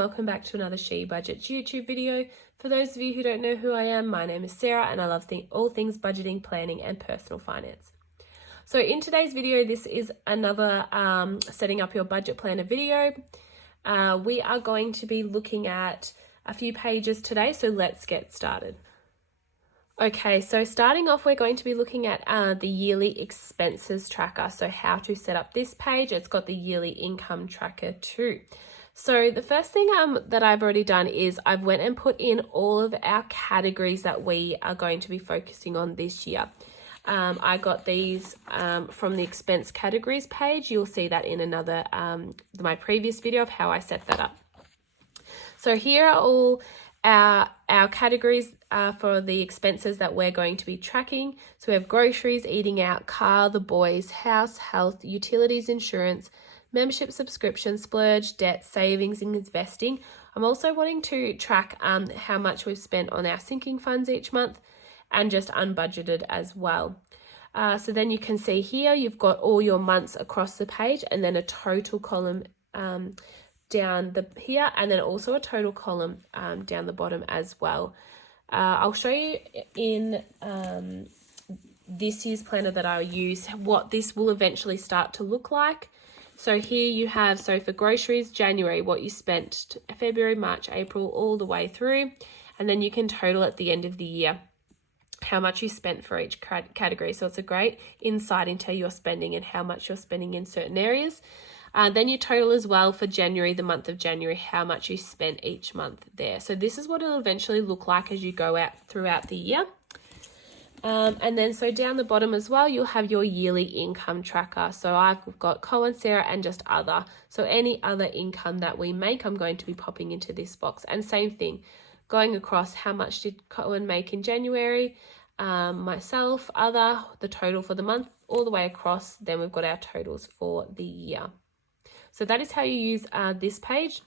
welcome back to another She Budgets YouTube video. For those of you who don't know who I am, my name is Sarah and I love all things budgeting, planning and personal finance. So in today's video, this is another setting up your budget planner video. We are going to be looking at a few pages today, so let's get started. Okay, so starting off, we're going to be looking at the yearly expenses tracker. So how to set up this page. It's got the yearly income tracker too. So the first thing that I've already done is I've went and put in all of our categories that we are going to be focusing on this year. I got these from the expense categories page. You'll see that in another, my previous video of how I set that up. So here are all our categories for the expenses that we're going to be tracking. So we have groceries, eating out, car, the boys, house, health, utilities, insurance, membership, subscription, splurge, debt, savings, and investing. I'm also wanting to track how much we've spent on our sinking funds each month and just unbudgeted as well. So then you can see here you've got all your months across the page and then a total column down here, and then also a total column down the bottom as well. I'll show you in this year's planner that I use what this will eventually start to look like. So here you have, so for groceries, January, what you spent, February, March, April, all the way through, and then you can total at the end of the year how much you spent for each category. So it's a great insight into your spending and how much you're spending in certain areas. Then you total as well for January, the month of January, how much you spent each month there. So this is what it'll eventually look like as you go out throughout the year. And then so down the bottom as well, you'll have your yearly income tracker. So I've got Cohen, Sarah, and just other. So any other income that we make, I'm going to be popping into this box. And same thing, going across how much did Cohen make in January, myself, other, the total for the month, all the way across. Then we've got our totals for the year. So that is how you use this page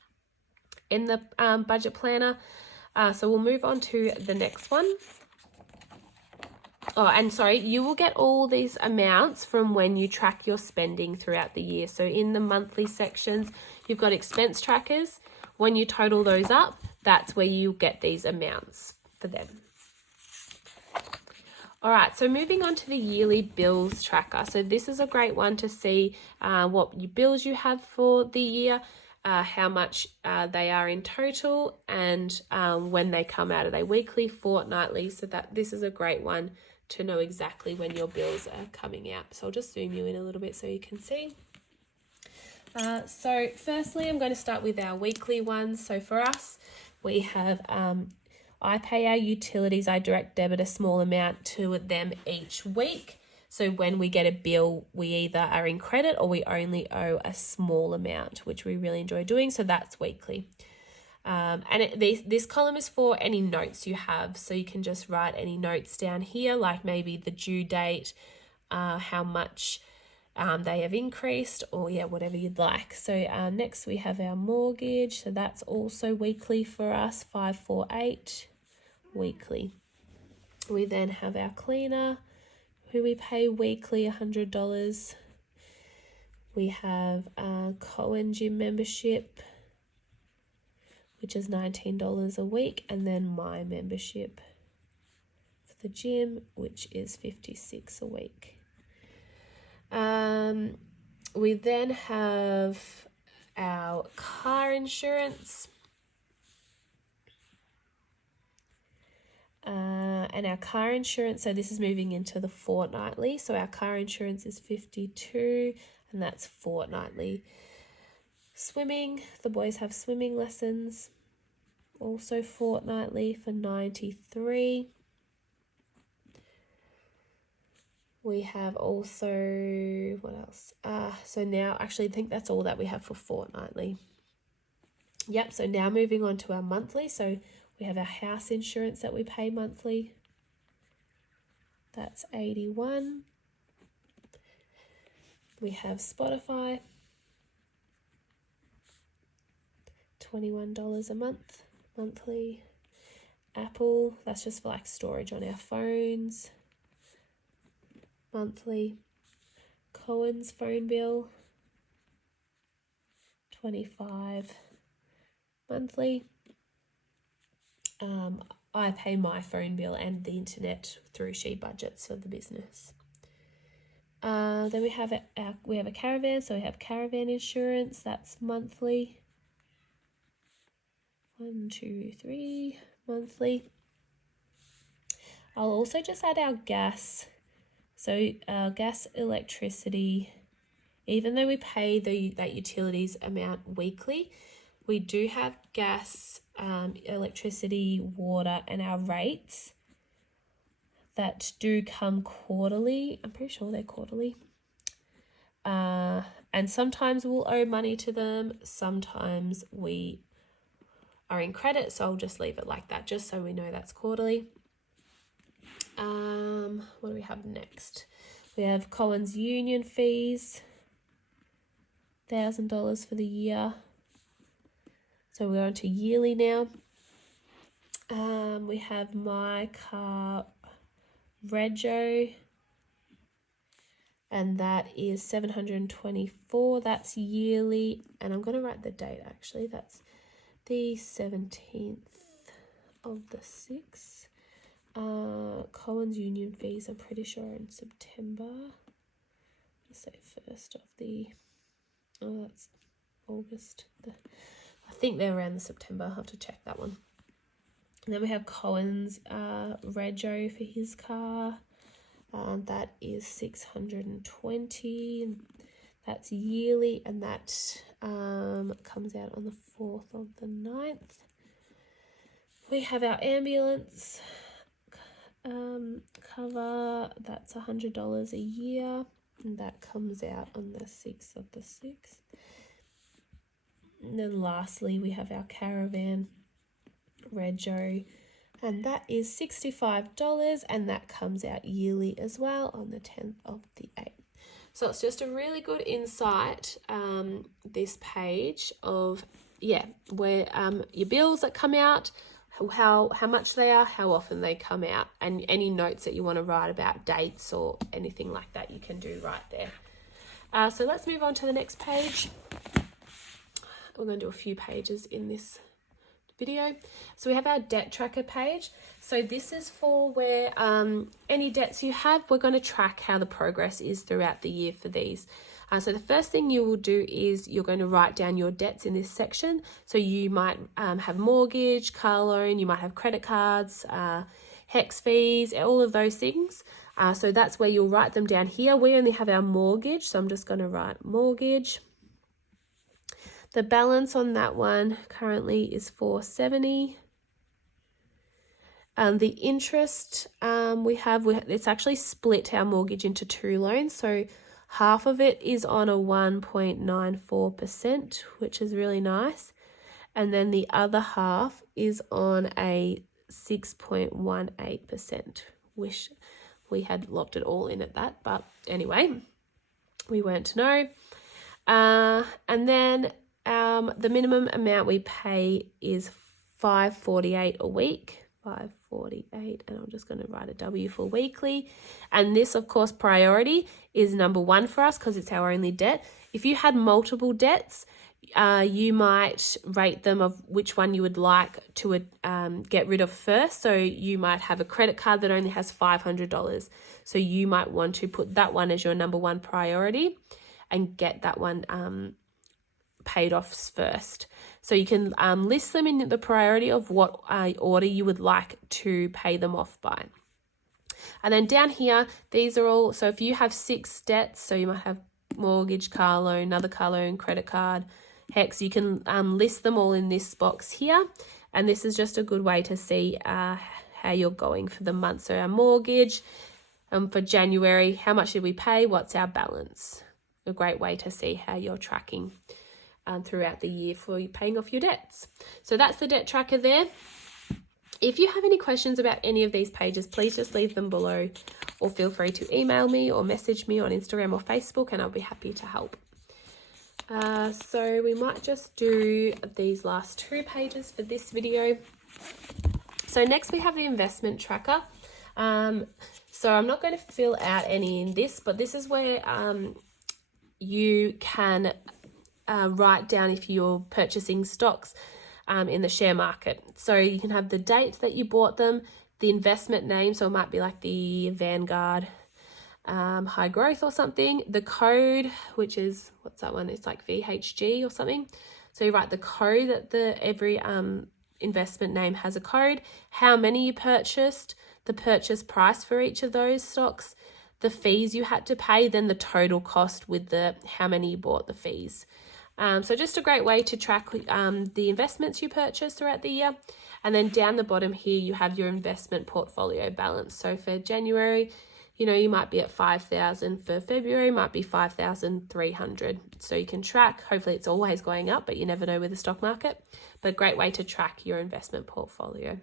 in the budget planner. So we'll move on to the next one. Oh, and sorry, you will get all these amounts from when you track your spending throughout the year. So in the monthly sections, you've got expense trackers. When you total those up, that's where you get these amounts for them. All right, so moving on to the yearly bills tracker. So this is a great one to see what bills you have for the year, how much they are in total, and when they come out. Are they weekly, fortnightly? So that this is a great one to know exactly when your bills are coming out. So I'll just zoom you in a little bit so you can see. So firstly, I'm going to start with our weekly ones. So for us, we have I pay our utilities, I direct debit a small amount to them each week. So when we get a bill, we either are in credit or we only owe a small amount, which we really enjoy doing. So that's weekly. This column is for any notes you have. So you can just write any notes down here, like maybe the due date, how much they have increased, or whatever you'd like. So next we have our mortgage. So that's also weekly for us, 548 weekly. We then have our cleaner, who we pay weekly, $100. We have Cohen gym membership, which is $19 a week, and then my membership for the gym, which is $56 a week. We then have our car insurance. And our car insurance, so this is moving into the fortnightly. So our car insurance is $52, and that's fortnightly. Swimming, the boys have swimming lessons, also fortnightly for $93. We have also, what else? So now, actually, I think that's all that we have for fortnightly. Yep, so now moving on to our monthly. So we have our house insurance that we pay monthly. That's $81. We have Spotify, $21 a month, monthly. Apple, that's just for like storage on our phones, monthly. Cohen's phone bill, $25. monthly. I pay my phone bill and the internet through She Budgets for the business. Then we have a caravan, so we have caravan insurance. That's monthly. 1, 2, 3 monthly. I'll also just add our gas. So gas, electricity. Even though we pay that utilities amount weekly, we do have gas, electricity, water, and our rates that do come quarterly. I'm pretty sure they're quarterly. And sometimes we'll owe money to them. Sometimes we are in credit, so I'll just leave it like that, just so we know that's quarterly. What do we have next? We have Collins Union fees, $1,000 for the year. So we're on to yearly now. We have my car rego, and that is $724. That's yearly, and I'm going to write the date actually. That's the 17th of the 6th. Collins Union fees, I'm pretty sure in September. Just say 1st of the, that's August. I think they're around the September. I'll have to check that one. And then we have Collins rego for his car. That is $620. That's yearly, and that comes out on the 4th of the 9th. We have our ambulance cover. That's $100 a year, and that comes out on the 6th of the 6th. And then lastly, we have our caravan rego, and that is $65, and that comes out yearly as well on the 10th of the 8th. So it's just a really good insight, this page of, where your bills that come out, how much they are, how often they come out, and any notes that you want to write about dates or anything like that you can do right there. So let's move on to the next page. We're going to do a few pages in this video. So we have our debt tracker page. So this is for where any debts you have, we're going to track how the progress is throughout the year for these. So the first thing you will do is you're going to write down your debts in this section. So you might have mortgage, car loan, you might have credit cards, HECS fees, all of those things. So that's where you'll write them down here. We only have our mortgage, so I'm just going to write mortgage. The balance on that one currently is $470. The interest it's actually split our mortgage into 2 loans. So half of it is on a 1.94%, which is really nice. And then the other half is on a 6.18%. Wish we had locked it all in at that. But anyway, we weren't to know. And then the minimum amount we pay is $548 a week. $548, and I'm just going to write a W for weekly. And this, of course, priority is number 1 for us because it's our only debt. If you had multiple debts, you might rate them of which one you would like to get rid of first. So you might have a credit card that only has $500. So you might want to put that one as your number 1 priority and get that one paid off first. So you can list them in the priority of what order you would like to pay them off by. And then down here, these are all, so if you have 6 debts, so you might have mortgage, car loan, another car loan, credit card, HECS, you can list them all in this box here. And this is just a good way to see how you're going for the month. So our mortgage for January, how much did we pay? What's our balance? A great way to see how you're tracking throughout the year for paying off your debts. So that's the debt tracker there. If you have any questions about any of these pages, please just leave them below, or feel free to email me or message me on Instagram or Facebook, and I'll be happy to help. So we might just do these last 2 pages for this video. So next we have the investment tracker. So I'm not going to fill out any in this, but this is where you can write down if you're purchasing stocks, in the share market. So you can have the date that you bought them, the investment name, so it might be like the Vanguard High Growth or something, the code, which is, what's that one? It's like VHG or something. So you write the code that every investment name has a code, how many you purchased, the purchase price for each of those stocks, the fees you had to pay, then the total cost with the how many you bought, the fees. So just a great way to track the investments you purchase throughout the year. And then down the bottom here, you have your investment portfolio balance. So for January, you might be at 5,000. For February, might be 5,300. So you can track. Hopefully it's always going up, but you never know with the stock market. But a great way to track your investment portfolio.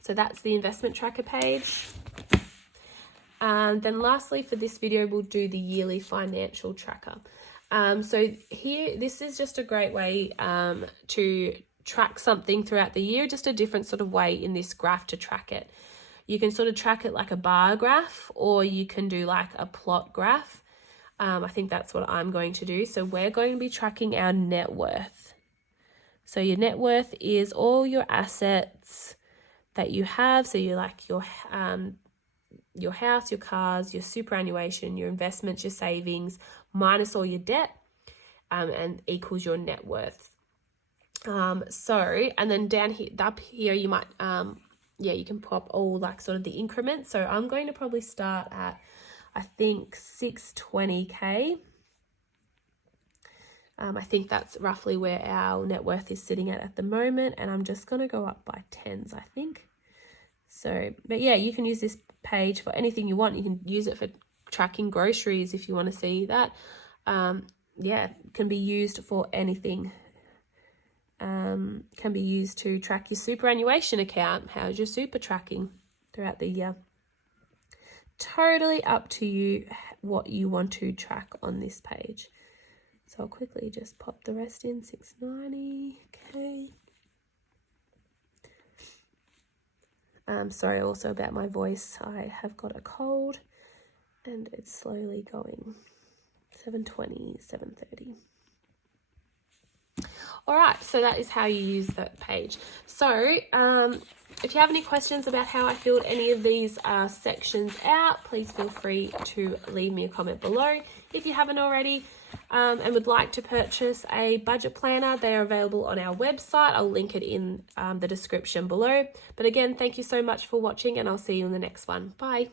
So that's the investment tracker page. Then lastly, for this video, we'll do the yearly financial tracker. So here, this is just a great way to track something throughout the year, just a different sort of way in this graph to track it. You can sort of track it like a bar graph, or you can do like a plot graph. I think that's what I'm going to do. So we're going to be tracking our net worth. So your net worth is all your assets that you have. So you like your house, your cars, your superannuation, your investments, your savings, minus all your debt, and equals your net worth. And then down here, up here, you might, you can pop all like sort of the increments. So I'm going to probably start at, I think, 620K. I think that's roughly where our net worth is sitting at the moment. And I'm just going to go up by tens, I think. So, but yeah, you can use this page for anything you want. You can use it for tracking groceries if you want to see that. It can be used for anything. Can be used to track your superannuation account. How's your super tracking throughout the year? Totally up to you what you want to track on this page. So I'll quickly just pop the rest in, 690K. Sorry also about my voice. I have got a cold and it's slowly going. 720, 730. All right, so that is how you use that page. So if you have any questions about how I filled any of these sections out, please feel free to leave me a comment below. If you haven't already and would like to purchase a budget planner, they are available on our website. I'll link it in the description below. But again, thank you so much for watching, and I'll see you in the next one. Bye.